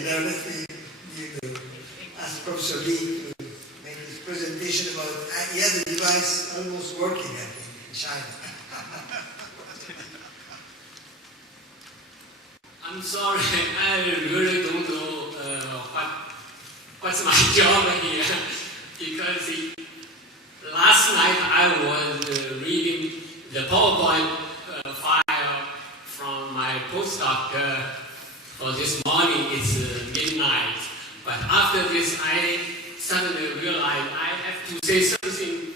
Okay, now let me ask Professor Lee to make his presentation about, he had the device almost working, I think, in China. I'm sorry, I really don't know what's my job here, because last night I was reading the PowerPoint file from my postdoc for this morning. It's midnight, but after this I suddenly realized I have to say something.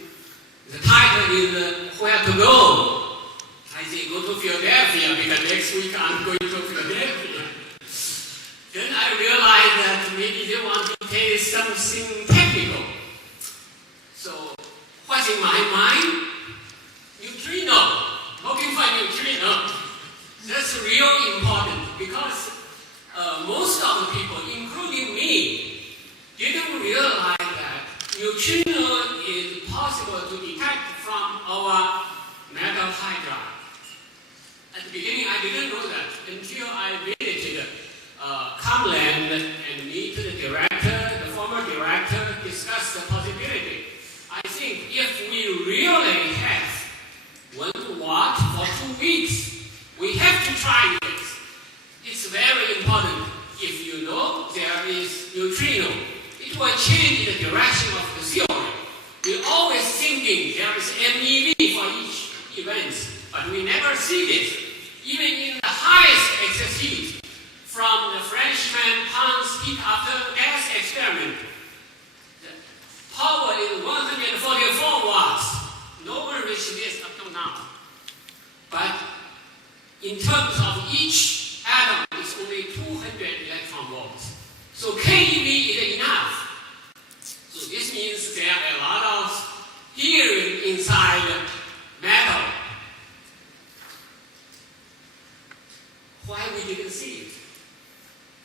The title is Where to Go. I say go to Philadelphia because next week I'm going to Philadelphia. Then I realized that maybe they want to tell something technical. So what's in my mind? Neutrino. Looking for neutrino. That's real important because most of the people, including me, didn't realize that neutrino is possible to detect from our metal hydride. At the beginning, I didn't know that until I visited Cumberland and meet the director, the former director, discuss the possibility. I think if we really have 1 watt for 2 weeks, we have to try it. It's very important. If you know there is neutrino, it will change the direction of the theory. We're always thinking there is MeV for each event, but we never see this. Even in the highest excess heat, from the Frenchman Hans heat after gas experiment, the power is 144 watts. No one reached this up to now. But in terms of each atom, it's only 200 electron volts. So keV is enough. So this means there are a lot of helium inside metal. Why we didn't see it?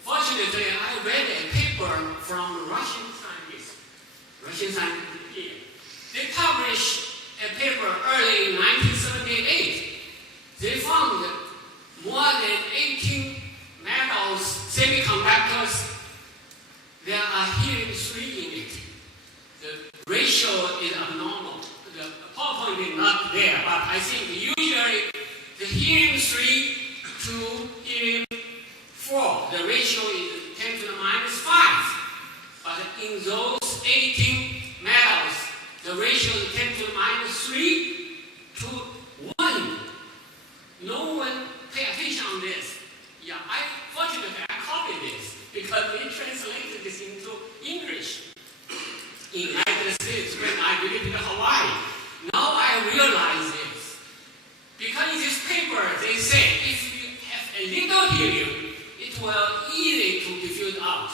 Fortunately, I read a paper from Russian scientists here. They published a paper early in 1978. They found more than 18 metals, semiconductors, there are helium-3 in it. The ratio is abnormal. The PowerPoint is not there, but I think usually the helium-3 to helium-4, the ratio is 10 to the minus 5. But in those 18 metals, the ratio is 10 to the minus 3 to 1. No one pay attention on this. Yeah, fortunately I copied this because we translated this into English in the United States when I visited Hawaii. Now I realize this. Because in this paper they say if you have a little helium, it will easy to diffuse out.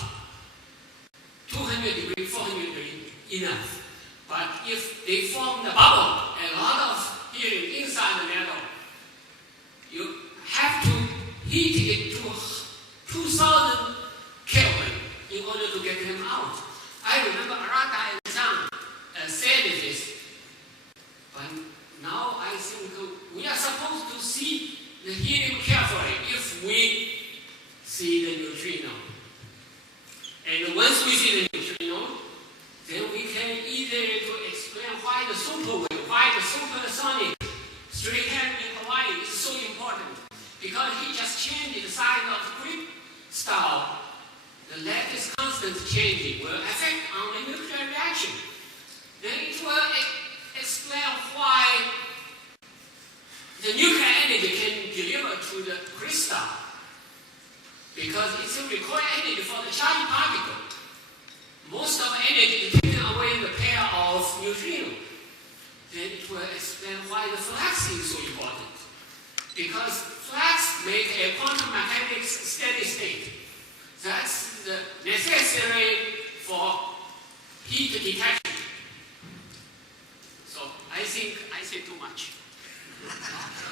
200 degrees, 400 degrees, enough. But if they form the bubble, a lot of helium inside the metal, you have to heat it to 2000 Kelvin in order to get them out. I remember Arata and Zhang said this, but now I think we are supposed to see the helium carefully if we see the neutrino. And once we see the neutrino, then we can easily to explain why the superwave, why the supersonic straight hand in Hawaii is so important. Because he just changed the size of the crystal. The lattice constant changing will affect on the nuclear reaction. Then it will explain why the nuclear energy can deliver to the crystal. Because it's a required energy for the charged particle. Most of the energy is taken away in the pair of neutrino. Then it will explain why the flux is so important. Because flux makes a quantum mechanics steady state. That's the necessary for heat detection. So I think I say too much.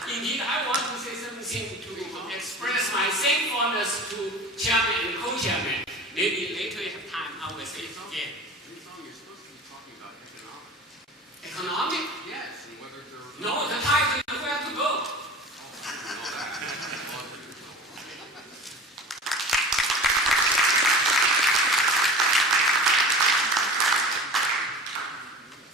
Indeed, I want to say something to express my thankfulness to chairman and co-chairman. Maybe later you have time, I will say it again. Xing Zhong, you're supposed to be talking about economics. Economic? Yes, and whether they're... No,